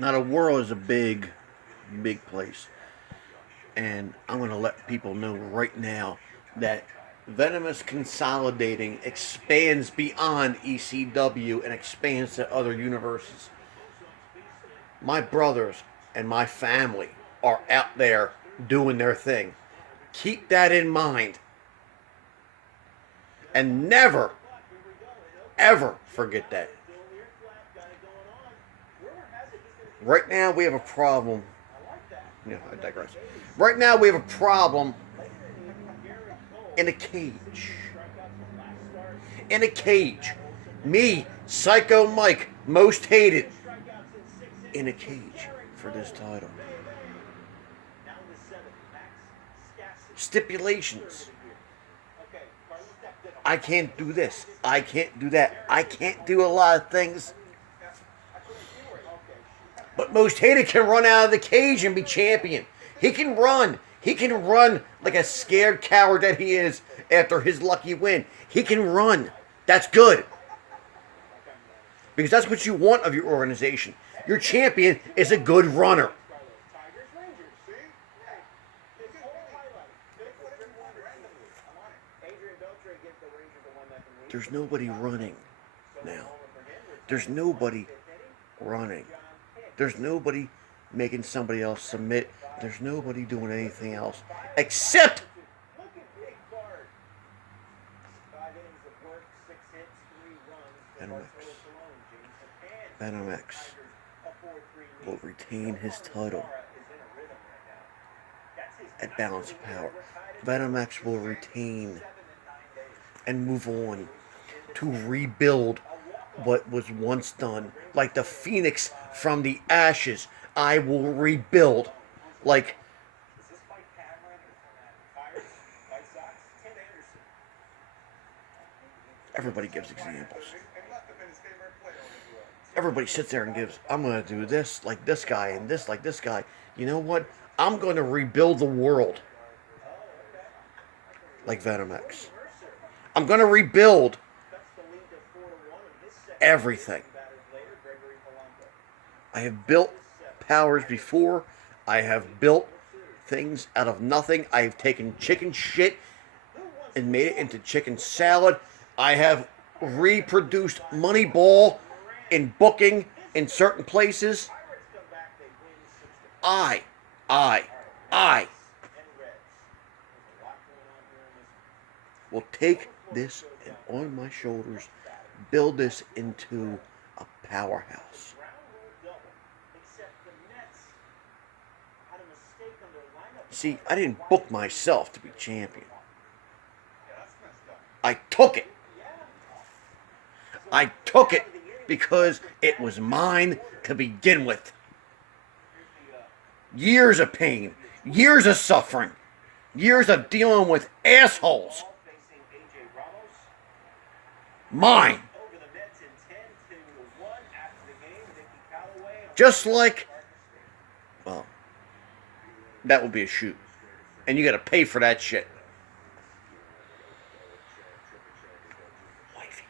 Now the world is a big, big place, and I'm gonna let people know right now that Venomous consolidating expands beyond ECW and expands to other universes. My brothers and my family are out there doing their thing. Keep that in mind, and never, ever forget that. Right now we have a problem. I digress. Right now we have a problem in a cage. In a cage. Me, Psycho Mike, most hated. In a cage for this title. Stipulations. I can't do this. I can't do that. I can't do a lot of things. But most hated can run out of the cage and be champion. He can run. He can run like a scared coward that he is after his lucky win. He can run. That's good. Because that's what you want of your organization. Your champion is a good runner. There's nobody running now. There's nobody running. There's nobody making somebody else submit. There's nobody doing anything else except VenomX. VenomX will retain his title at Balance of Power. VenomX will retain and move on to rebuild what was once done. Like the phoenix from the ashes, I will rebuild. Like everybody gives examples. Everybody sits there and gives, I'm going to do this like this guy and this like this guy. You know what? I'm going to rebuild the world like VenomX. I'm going to rebuild everything. I have built powers before. I have built things out of nothing. I have taken chicken shit and made it into chicken salad. I have reproduced Moneyball in booking in certain places. I will take this and on my shoulders, build this into a powerhouse. See, I didn't book myself to be champion. I took it. I took it because it was mine to begin with. Years of pain, years of suffering, years of dealing with assholes. Mine. Just like, well, that would be a shoot. And you gotta pay for that shit. Wifey.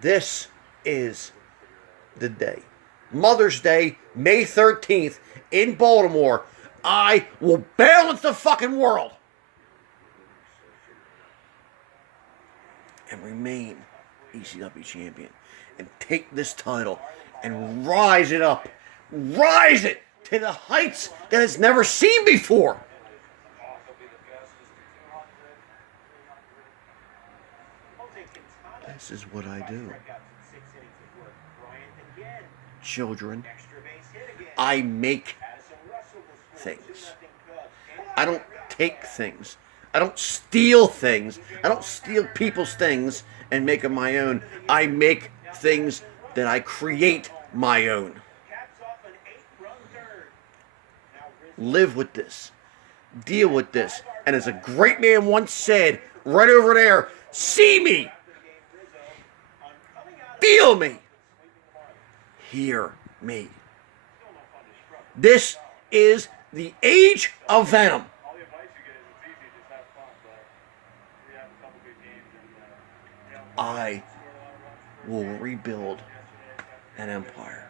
This is the day. Mother's Day, May 13th, in Baltimore. I will balance the fucking world. And remain ECW champion. And take this title and rise it up. Rise it to the heights that it's never seen before. This is what I do. Children, I make things. I don't take things. I don't steal things. I don't steal people's things and make them my own. I make things that I create my own. Live with this. Deal with this. And as a great man once said, right over there, see me. Feel me. Hear me. This is the age of Venom. I will rebuild an empire.